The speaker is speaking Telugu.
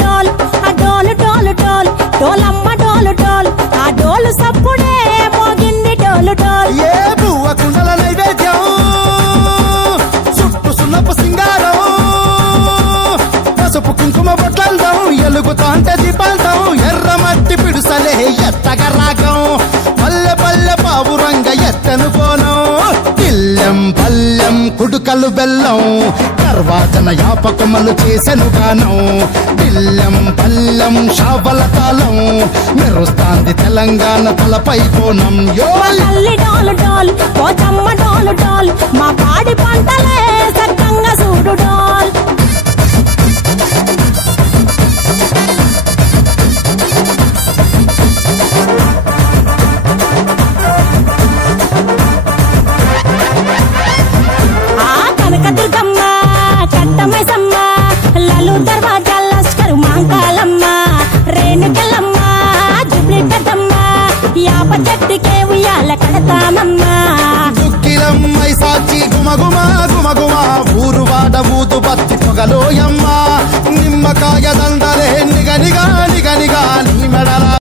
డోల్ ఆ డోలు డోలు డోల్ డోలమ్మ డోలు డోల్ ఆ డోలు సప్పుడే మోగింది డోలు డోల్ ఏ బువ్వ కుండల నైవేద్యం చుట్టు సున్నపు సింగారం పసుపు కుంకుమ బొట్లల్దాం ఎలుగుతాంటే దీపాల్దాం ఎర్ర మట్టి పిడుసలే ఎత్తగ రాగం పల్లె పల్లె పావురంగ ఎత్తను పోనం పిల్లెం పల్లెం కుడుకలు బెల్లం తర్వాతన యాపకమలు చేసెను గానం పిల్లెం పల్లెం షావల తాళం మెరుస్తాంది తెలంగాణ తలపై కోణం తల్లి డోలు డోల్ పోచమ్మ డోలు డోల్ మా పాడి పంటలే సక్కంగా చూడు డోల్ కనకదుర్గమ్మ కట్టమైసమ్మ లలు దర్వాజా లస్కరు మాంకాలమ్మ రేణుకలమ్మ జుబ్లి పెద్దమ్మ యాప చెట్టుకే ఉయ్యాల కడతామమ్మ దుక్కిలమ్మై సాచి గుమగుమ గుమగుమ ఊరు వాడ ఊదు బత్తి పొగలోయమ్మ నిమ్మకాయ దండలే నిగనిగా నిగనిగా నీ మెడల